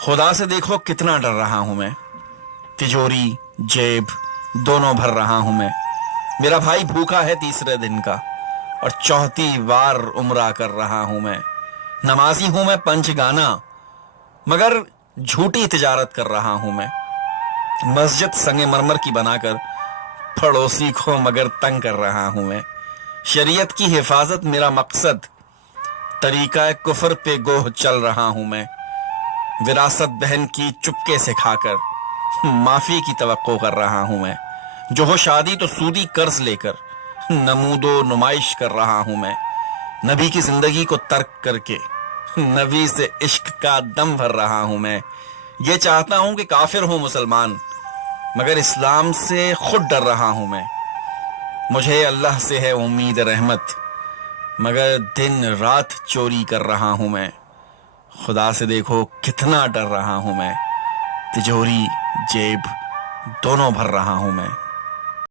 खुदा से देखो कितना डर रहा हूं मैं, तिजोरी जेब दोनों भर रहा हूं मैं। मेरा भाई भूखा है तीसरे दिन का और चौथी बार उम्रा कर रहा हूं मैं। नमाजी हूं मैं पंचगाना मगर झूठी तिजारत कर रहा हूं मैं। मस्जिद संगे मरमर की बनाकर पड़ोसी को मगर तंग कर रहा हूं मैं। शरीयत की हिफाजत मेरा मकसद, तरीका कुफर पे गोह चल रहा हूं मैं। विरासत बहन की चुपके से खाकर माफी की तवक्को कर रहा हूं मैं। जो हो शादी तो सूदी कर्ज लेकर नमूदो नुमाइश कर रहा हूं मैं। नबी की जिंदगी को तर्क करके नबी से इश्क का दम भर रहा हूं मैं। ये चाहता हूं कि काफिर हो मुसलमान मगर इस्लाम से खुद डर रहा हूं मैं। मुझे अल्लाह से है उम्मीद रहमत मगर दिन रात चोरी कर रहा हूं मैं। खुदा से देखो कितना डर रहा हूं मैं, तिजोरी जेब दोनों भर रहा हूं मैं।